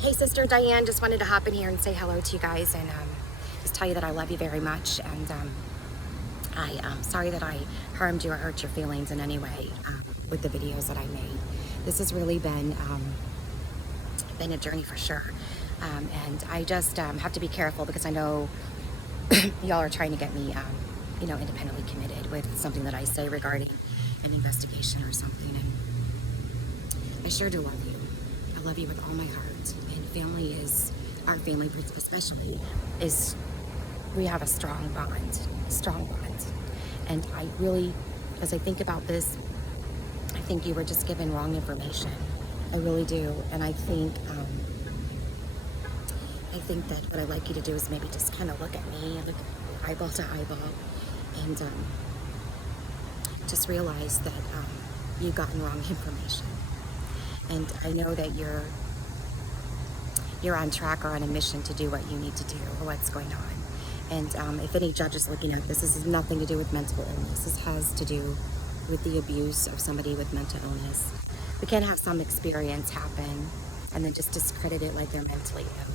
Hey, Sister Diane, just wanted to hop in here and say hello to you guys and just tell you that I love you very much. And I'm sorry that I harmed you or hurt your feelings in any way with the videos that I made. This has really been a journey for sure. And I just have to be careful because I know y'all are trying to get me, independently committed with something that I say regarding an investigation or something. And I sure do love you. I love you with all my heart. And family is, our family especially, is, we have a strong bond. And I really, as I think about this, I think you were just given wrong information. I really do. And I think that what I'd like you to do is maybe just kind of look at me, look eyeball to eyeball, and just realize that you've gotten wrong information. And I know that you're on track or on a mission to do what you need to do or what's going on. And if any judge is looking at this, this has nothing to do with mental illness. This has to do with the abuse of somebody with mental illness. We can't have some experience happen and then just discredit it like they're mentally ill.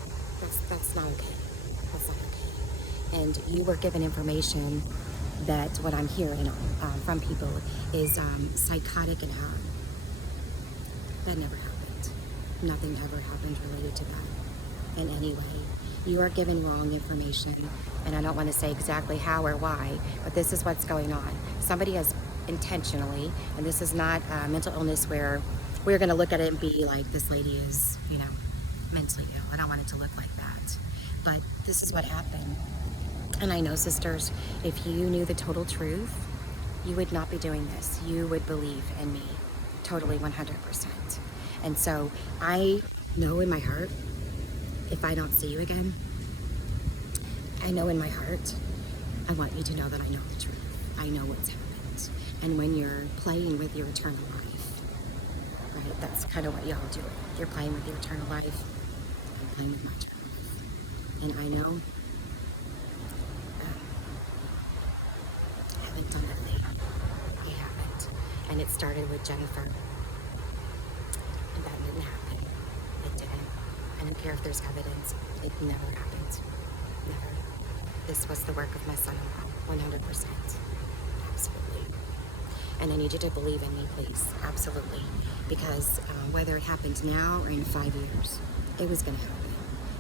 That's not okay. That's not okay. And you were given information that what I'm hearing from people is psychotic and that never happened. Nothing ever happened related to that in any way. You are given wrong information, and I don't want to say exactly how or why, but this is what's going on. Somebody has intentionally, and this is not mental illness where we're going to look at it and be like, this lady is, mentally ill. I don't want it to look like that. But this is what happened. And I know, sisters, if you knew the total truth, you would not be doing this. You would believe in me totally 100%. And so I know in my heart, if I don't see you again, I know in my heart, I want you to know that I know the truth. I know what's happened. And when you're playing with your eternal life, right, that's kind of what y'all do. You're playing with your eternal life. I'm playing with my eternal life. And I know I haven't done it lately. I haven't. And it started with Jennifer. And that didn't happen. It didn't. I don't care if there's evidence. It never happened. Never. This was the work of my son-in-law. 100%. Absolutely. And I need you to believe in me, please. Absolutely. Because whether it happened now or in 5 years, it was going to happen.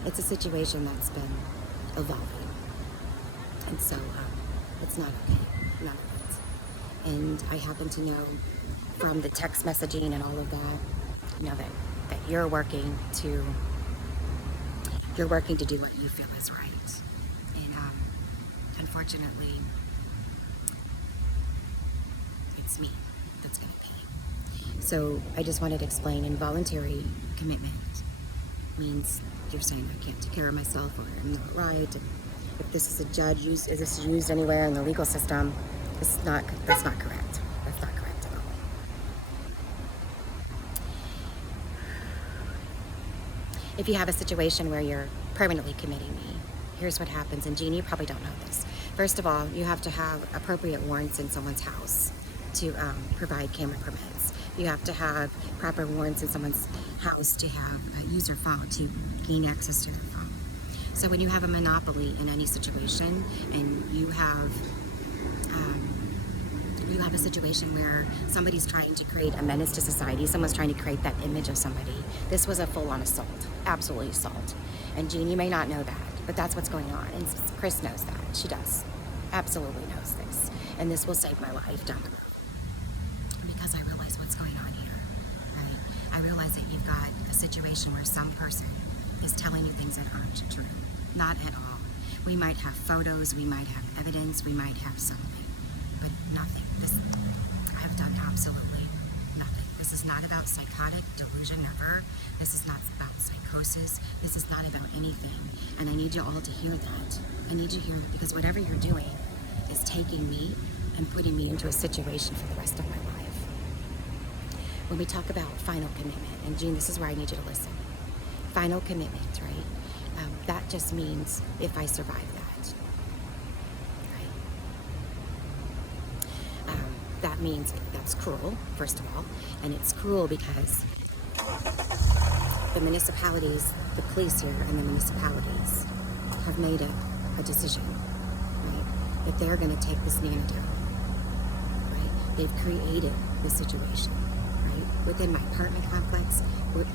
It's a situation that's been evolving. And so it's not okay. None of it. And I happen to know from the text messaging and all of that, that you're working to do what you feel is right. And unfortunately, it's me that's going to pay. So I just wanted to explain, involuntary commitment means you're saying I can't take care of myself, or I'm not right. And if this is a judge, is this used anywhere in the legal system? That's not correct. That's not correct at all. If you have a situation where you're permanently committing me, here's what happens. And Jean, you probably don't know this. First of all, you have to have appropriate warrants in someone's house to provide camera permits. You have to have proper warrants in someone's house to have a user phone, to gain access to their phone. So when you have a monopoly in any situation, and you have a situation where somebody's trying to create a menace to society, someone's trying to create that image of somebody, this was a full-on assault, absolutely assault. And Jean, you may not know that, but that's what's going on. And Chris knows that. She does. Absolutely knows this. And this will save my life down the road. Because I realize what's going on here, right? I realize that you've got a situation where some person is telling you things that aren't true. Not at all. We might have photos, we might have evidence, we might have something, but nothing. I've done absolutely nothing. This is not about psychotic delusion, never. This is not about psychosis. This is not about anything. And I need you all to hear that. I need you to hear that, because whatever you're doing is taking me and putting me into a situation for the rest of my life. When we talk about final commitment, and Jean, this is where I need you to listen. Final commitment, right? That just means if I survive that, right? That means that's cruel, first of all, and it's cruel because the municipalities, the police here and the municipalities have made a decision, right? That they're going to take this Nana down, right? They've created this situation, right? Within my apartment complex,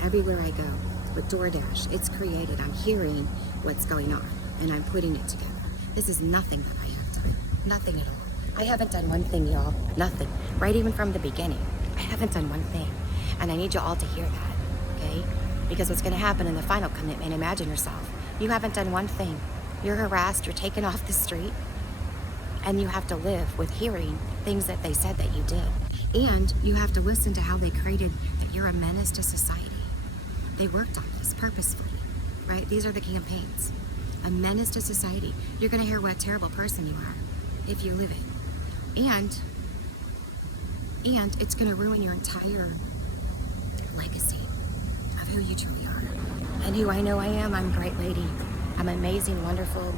everywhere I go, with DoorDash, it's created. I'm hearing what's going on and I'm putting it together. This is nothing that I have done. Nothing at all. I haven't done one thing, y'all. Nothing. Right even from the beginning. I haven't done one thing. And I need you all to hear that, okay? Because what's going to happen in the final commitment, imagine yourself. You haven't done one thing. You're harassed, you're taken off the street, and you have to live with hearing things that they said that you did. And you have to listen to how they created that you're a menace to society. They worked on this purposefully, right? These are the campaigns. A menace to society. You're going to hear what a terrible person you are if you live it. And it's going to ruin your entire legacy of who you truly are and who I know I am. I'm a great lady. I'm an amazing, wonderful,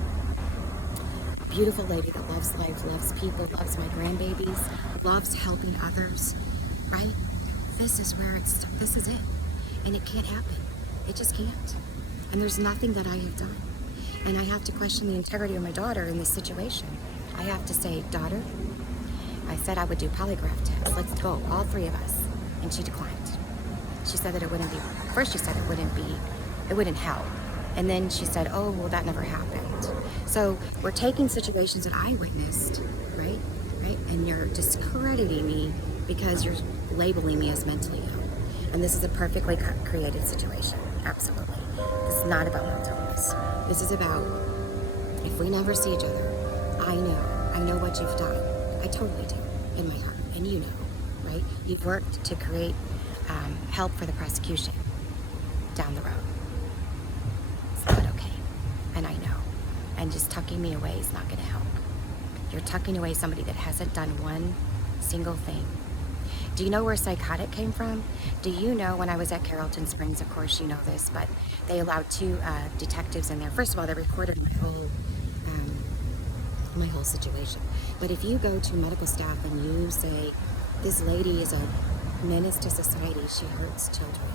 beautiful lady that loves life, loves people, loves my grandbabies, loves helping others, right? This is it. And it can't happen. It just can't. And there's nothing that I have done. And I have to question the integrity of my daughter in this situation. I have to say, daughter, I said I would do polygraph tests. Let's go, all three of us. And she declined. She said that it wouldn't be, first she said it wouldn't help. And then she said, oh, well, that never happened. So we're taking situations that I witnessed, right? And you're discrediting me because you're labeling me as mentally ill. And this is a perfectly created situation, absolutely. This is not about mental illness. This is about, if we never see each other, I know what you've done. I totally do, in my heart, and you know, right? You've worked to create help for the prosecution down the road. It's not okay, and I know. And just tucking me away is not gonna help. You're tucking away somebody that hasn't done one single thing. Do you know where psychotic came from? Do you know when I was at Carrollton Springs, of course you know this, but they allowed two detectives in there. First of all, they recorded my whole situation. But if you go to medical staff and you say, this lady is a menace to society, she hurts children.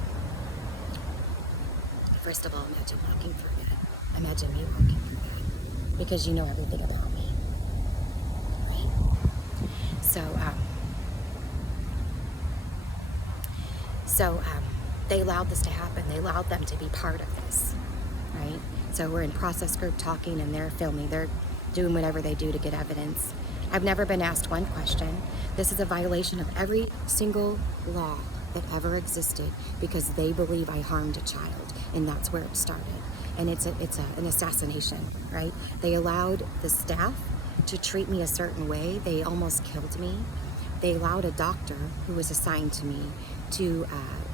First of all, imagine walking through that. Imagine me walking through that. Because you know everything about me. Right? So they allowed this to happen. They allowed them to be part of this, right? So we're in process group talking and they're filming. They're doing whatever they do to get evidence. I've never been asked one question. This is a violation of every single law that ever existed because they believe I harmed a child, and that's where it started. And it's an assassination, right? They allowed the staff to treat me a certain way. They almost killed me. They allowed a doctor who was assigned to me to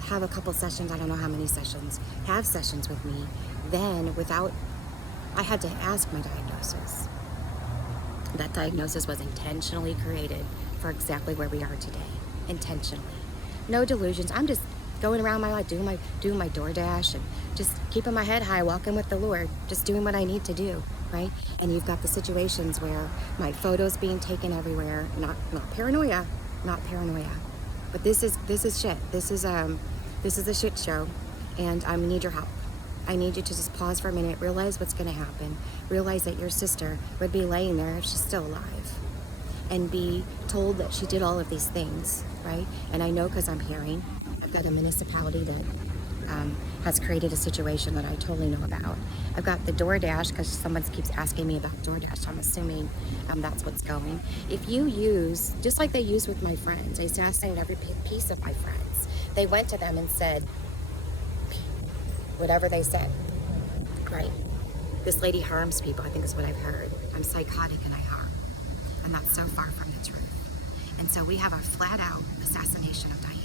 have a couple sessions, I don't know how many sessions, have sessions with me. Then I had to ask my diagnosis. That diagnosis was intentionally created for exactly where we are today. Intentionally. No delusions. I'm just going around my life, doing my DoorDash and just keeping my head high, walking with the Lord, just doing what I need to do, right? And you've got the situations where my photos being taken everywhere, not paranoia, but this is shit. This is a shit show, and I need your help. I need you to just pause for a minute, realize what's going to happen, realize that your sister would be laying there if she's still alive, and be told that she did all of these things, right? And I know because I'm hearing. I've got a municipality that has created a situation that I totally know about. I've got the DoorDash because someone keeps asking me about DoorDash. I'm assuming that's what's going. If you use, just like they use with my friends, they assassinated every piece of my friends. They went to them and said, whatever they said, right? This lady harms people, I think is what I've heard. I'm psychotic and I harm. And that's so far from the truth. And so we have a flat out assassination of Diane.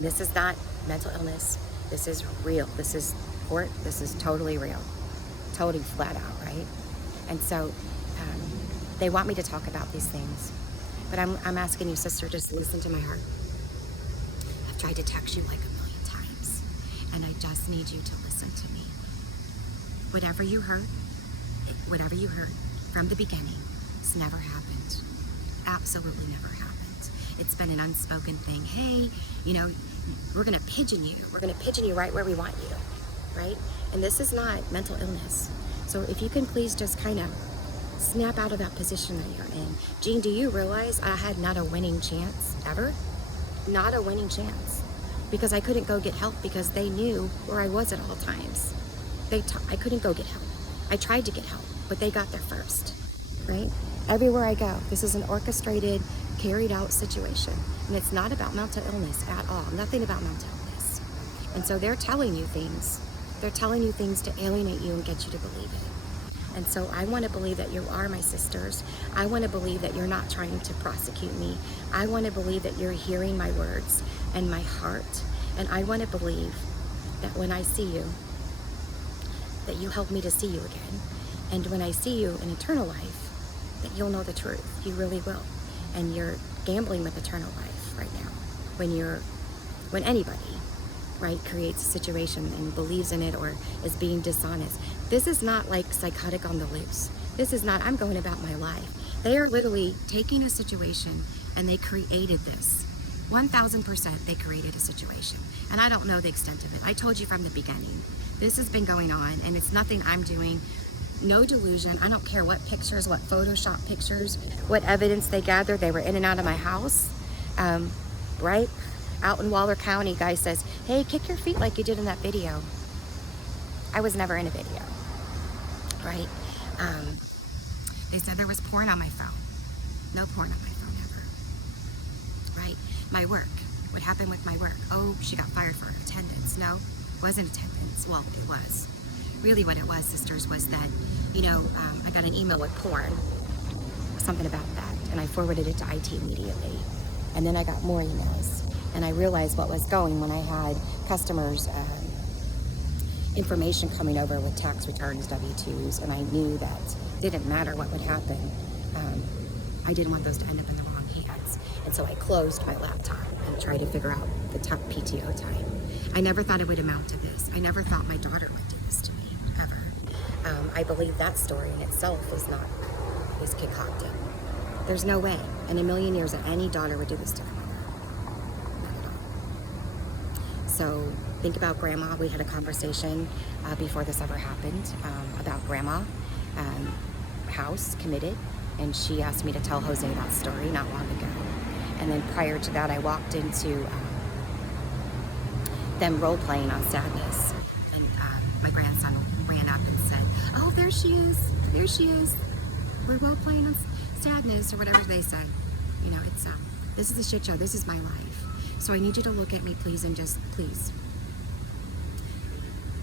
This is not mental illness. This is real. This is court. This is totally real. Totally flat out, right? And so they want me to talk about these things. But I'm asking you, sister, just listen to my heart. I've tried to text you like 1,000,000 times. And I just need you to listen to me. Whatever you heard from the beginning, it's never happened. Absolutely never happened. It's been an unspoken thing. Hey, we're going to pigeon you. We're going to pigeon you right where we want you, right? And this is not mental illness. So if you can please just kind of snap out of that position that you're in. Jean, do you realize I had not a winning chance ever? Not a winning chance. Because I couldn't go get help because they knew where I was at all times. I couldn't go get help. I tried to get help, but they got there first, right? Everywhere I go, this is an orchestrated, carried out situation. And it's not about mental illness at all. Nothing about mental illness. And so they're telling you things. They're telling you things to alienate you and get you to believe it. And so I want to believe that you are my sisters. I want to believe that you're not trying to prosecute me. I want to believe that you're hearing my words and my heart. And I want to believe that when I see you, that you help me to see you again. And when I see you in eternal life, that you'll know the truth. You really will. And you're gambling with eternal life right now. When anybody, right, creates a situation and believes in it or is being dishonest. This is not like psychotic on the loose. This is not, I'm going about my life. They are literally taking a situation and they created this. 1000% they created a situation. And I don't know the extent of it. I told you from the beginning. This has been going on and it's nothing I'm doing. No delusion. I don't care what pictures, what Photoshop pictures, what evidence they gathered. They were in and out of my house, right? Out in Waller County, guy says, hey, kick your feet like you did in that video. I was never in a video, right? They said there was porn on my phone. No porn on my phone ever, right? My work, what happened with my work? Oh, she got fired for attendance. No, it wasn't attendance. Well, it was. Really what it was, sisters, was that, I got an email with porn, something about that, and I forwarded it to IT immediately. And then I got more emails, and I realized what was going when I had customers' information coming over with tax returns, W-2s, and I knew that didn't matter what would happen. I didn't want those to end up in the wrong hands. And so I closed my laptop and tried to figure out the top PTO time. I never thought it would amount to this. I never thought my daughter would do this to me, ever. I believe that story in itself is concocted. There's no way in a million years that any daughter would do this to their mother. Not at all. So think about grandma. We had a conversation before this ever happened about grandma, house committed, and she asked me to tell Jose that story not long ago. And then prior to that, I walked into them role-playing on sadness, and my grandson ran up and said, oh, there she is, we're role-playing on sadness, or whatever they said. It's this is a shit show, this is my life. So I need you to look at me, please, and just, please.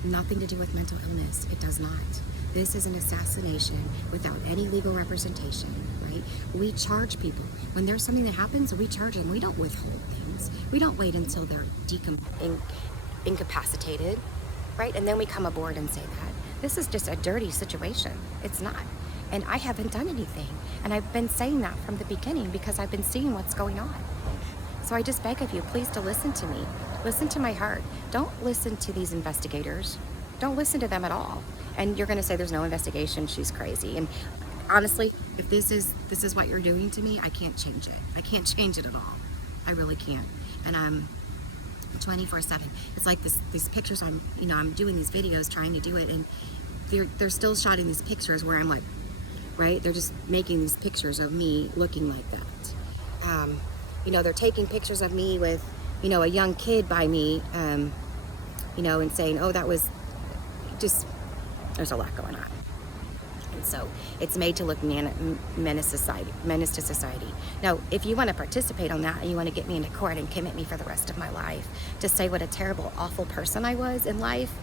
Nothing to do with mental illness, it does not. This is an assassination without any legal representation, right? We charge people. When there's something that happens, we charge them. We don't withhold things. We don't wait until they're incapacitated, right? And then we come aboard and say that. This is just a dirty situation. It's not. And I haven't done anything. And I've been saying that from the beginning because I've been seeing what's going on. So I just beg of you, please, to listen to me. Listen to my heart. Don't listen to these investigators. Don't listen to them at all. And you're going to say there's no investigation, she's crazy. And honestly, if this is what you're doing to me, I can't change it. I can't change it at all. I really can't. And I'm 24/7. It's like these pictures. I'm doing these videos, trying to do it, and they're still shotting these pictures where I'm like, right? They're just making these pictures of me looking like that. They're taking pictures of me with, a young kid by me, and saying, oh, that was just. There's a lot going on. And so it's made to look menace to society. Now, if you want to participate on that and you want to get me into court and commit me for the rest of my life to say what a terrible, awful person I was in life,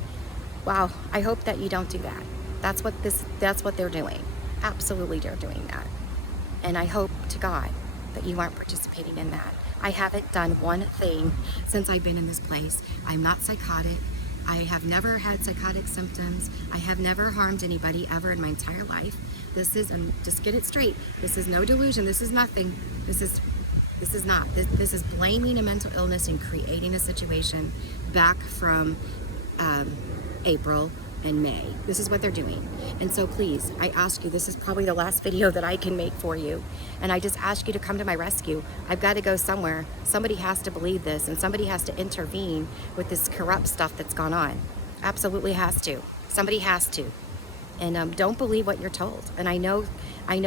wow, I hope that you don't do that. That's what they're doing. Absolutely, they're doing that. And I hope to God that you aren't participating in that. I haven't done one thing since I've been in this place. I'm not psychotic. I have never had psychotic symptoms. I have never harmed anybody ever in my entire life. This is, and just get it straight, this is no delusion. This is nothing. This is not. This is blaming a mental illness and creating a situation back from April and May. This is what they're doing. And so please, I ask you, this is probably the last video that I can make for you. And I just ask you to come to my rescue. I've got to go somewhere. Somebody has to believe this, and somebody has to intervene with this corrupt stuff that's gone on. Absolutely has to. Somebody has to. And don't believe what you're told. And I know,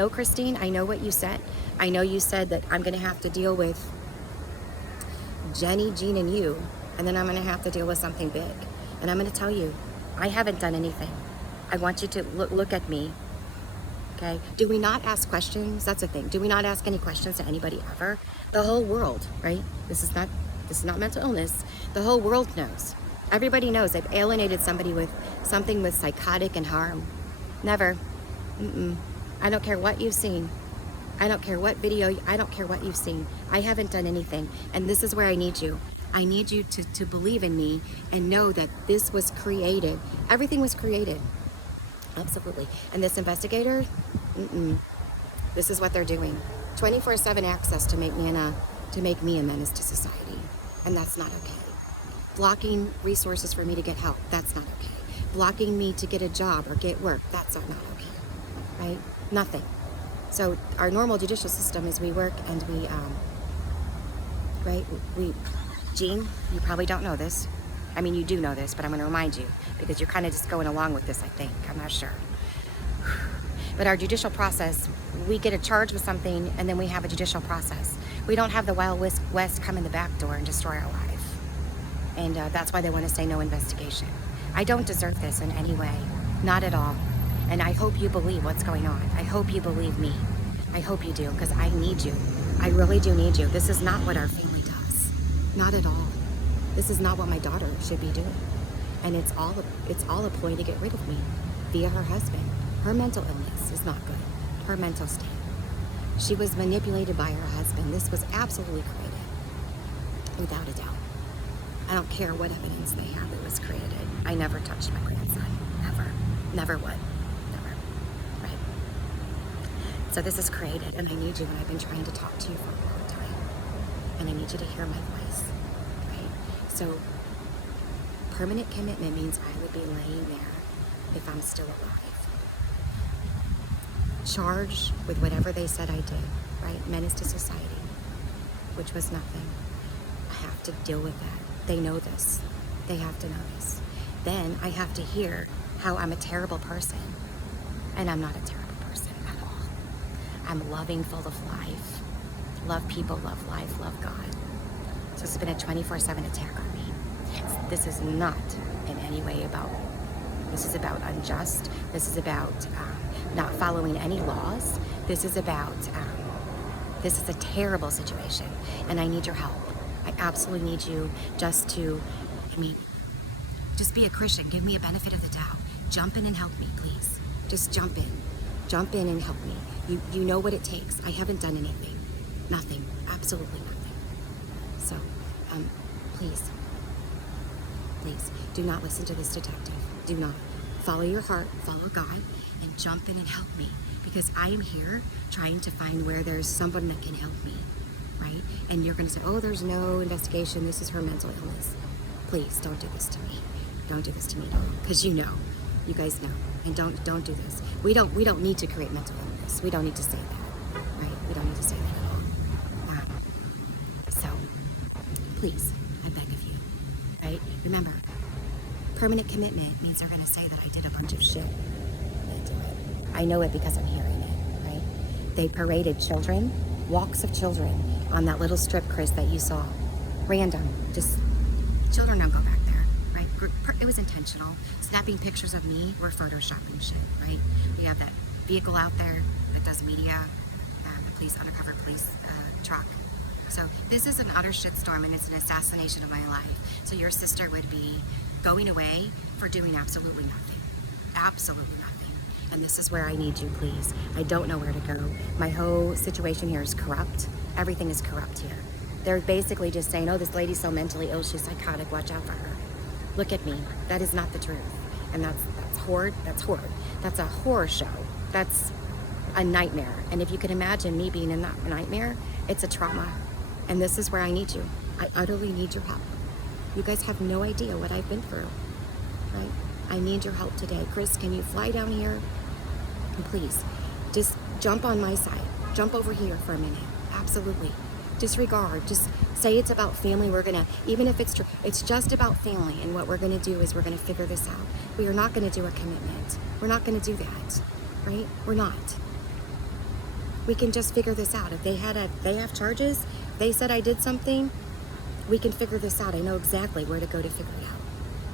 Christine, I know what you said. I know you said that I'm gonna have to deal with Jenny, Jean, and you, and then I'm gonna have to deal with something big. And I'm gonna tell you, I haven't done anything. I want you to look at me, okay? Do we not ask questions? That's the thing. Do we not ask any questions to anybody ever? The whole world, right? This is not mental illness. The whole world knows. Everybody knows they've alienated somebody with something with psychotic and harm. Never. I don't care what you've seen. I don't care what video, I don't care what you've seen. I haven't done anything. And this is where I need you. I need you to believe in me and know that this was created. Everything was created. Absolutely. And this investigator, this is what they're doing. 24/7 access to make me a menace to society. And that's not okay. Blocking resources for me to get help, that's not okay. Blocking me to get a job or get work, that's not okay, right? Nothing. So our normal judicial system is we work and we, right? Jean, you probably don't know this. I mean, you do know this, but I'm gonna remind you because you're kind of just going along with this, I think. I'm not sure. But our judicial process, we get a charge with something and then we have a judicial process. We don't have the Wild West come in the back door and destroy our life. And that's why they want to say no investigation. I don't deserve this in any way, not at all. And I hope you believe what's going on. I hope you believe me. I hope you do, because I need you. I really do need you. This is not what our family does. Not at all. This is not what my daughter should be doing. And it's all a ploy to get rid of me via her husband. Her mental illness is not good. Her mental state. She was manipulated by her husband. This was absolutely created, without a doubt. I don't care what evidence they have, it was created. I never touched my grandson, never. Never would, never, right? So this is created, and I need you, and I've been trying to talk to you for a long time, and I need you to hear my voice, right? So permanent commitment means I would be laying there if I'm still alive. Charged with whatever they said I did, right? Menace to society, which was nothing. I have to deal with that. They know this. They have to know this. Then I have to hear how I'm a terrible person. And I'm not a terrible person at all. I'm loving, full of life. Love people, love life, love God. So it's been a 24/7 attack on me. This is not in any way about, this is about unjust. This is about not following any laws. This is about, this is a terrible situation. And I need your help. I absolutely need you just to, just be a Christian. Give me a benefit of the doubt. Jump in and help me, please. Just jump in. Jump in and help me. You know what it takes. I haven't done anything. Nothing. Absolutely nothing. So, please, do not listen to this detective. Do not. Follow your heart, follow God, and jump in and help me. Because I am here trying to find where there's someone that can help me. Right? And you're going to say, oh, there's no investigation. This is her mental illness. Please don't do this to me. Don't do this to me at all. Because you know, you guys know. And don't do this. We don't need to create mental illness. We don't need to say that. Right? We don't need to say that at all. So, please, I beg of you. Right? Remember, permanent commitment means they're going to say that I did a bunch of shit. They do it. I know it because I'm hearing it. Right? They paraded children, walks of children, on that little strip, Chris, that you saw. Random. Just, children don't go back there, right? It was intentional. Snapping pictures of me, we're photoshopping shit, right? We have that vehicle out there that does media, the undercover police truck. So this is an utter shitstorm, and it's an assassination of my life. So your sister would be going away for doing absolutely nothing. Absolutely nothing. And this is where I need you, please. I don't know where to go. My whole situation here is corrupt. Everything is corrupt here. They're basically just saying, oh, this lady's so mentally ill, she's psychotic, watch out for her. Look at me. That is not the truth. And that's horrid. That's horrid. That's a horror show. That's a nightmare. And if you can imagine me being in that nightmare, it's a trauma. And this is where I need you. I utterly need your help. You guys have no idea what I've been through, right? I need your help today. Chris, can you fly down here? And please, just jump on my side. Jump over here for a minute. Absolutely. Disregard. Just say it's about family. We're going to, even if it's true, it's just about family. And what we're going to do is we're going to figure this out. We are not going to do a commitment. We're not going to do that, right? We're not. We can just figure this out. If they have charges, they said I did something, we can figure this out. I know exactly where to go to figure it out.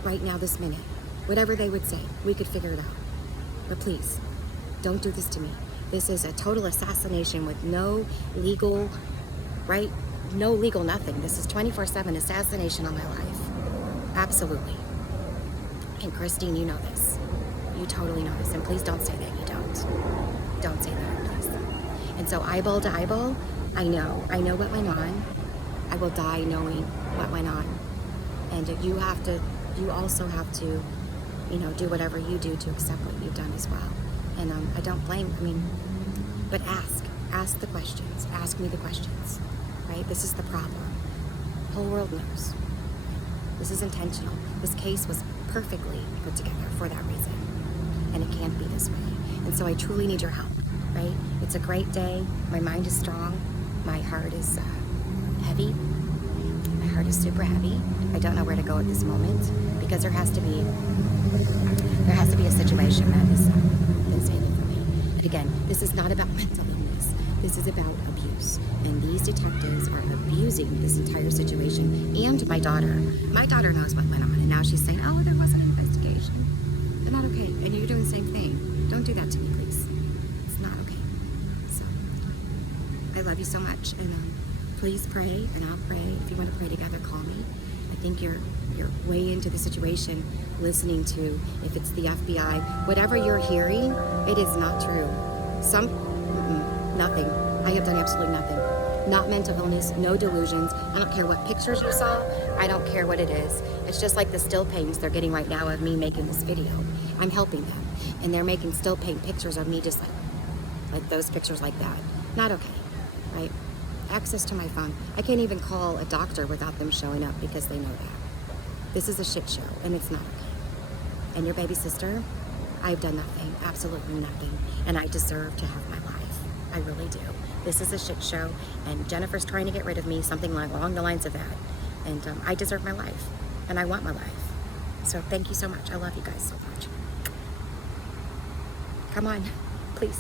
Right now, this minute. Whatever they would say, we could figure it out. But please, don't do this to me. This is a total assassination with no legal, right? No legal nothing. This is 24/7 assassination on my life. Absolutely. And Christine, you know this. You totally know this. And please don't say that you don't. Don't say that, please. And so eyeball to eyeball, I know what went on. I will die knowing what went on. And you also have to, do whatever you do to accept what you've done as well. And I don't blame, but ask the questions. Ask me the questions, right? This is the problem. The whole world knows. This is intentional. This case was perfectly put together for that reason. And it can't be this way. And so I truly need your help, right? It's a great day. My mind is strong. My heart is heavy. My heart is super heavy. I don't know where to go at this moment because there has to be a situation that is fatal for me. But again, this is not about mental illness. This is about abuse. And these detectives are abusing this entire situation. And my daughter. My daughter knows what went on. And now she's saying, oh, there was an investigation. They're not okay. And you're doing the same thing. Don't do that to me, please. It's not okay. So, I love you so much. And please pray, and I'll pray. If you want to pray together, call me. I think you're way into the situation, listening to, if it's the FBI, whatever you're hearing, it is not true. Nothing. I have done absolutely nothing. Not mental illness, no delusions. I don't care what pictures you saw. I don't care what it is. It's just like the still paintings they're getting right now of me making this video. I'm helping them. And they're making still paint pictures of me just like those pictures like that. Not okay, right? Access to my phone. I can't even call a doctor without them showing up because they know that. This is a shit show, and it's not okay. And your baby sister, I've done nothing, absolutely nothing, and I deserve to have my life. I really do. This is a shit show, and Jennifer's trying to get rid of me, something along the lines of that. And I deserve my life, and I want my life. So thank you so much. I love you guys so much. Come on, please.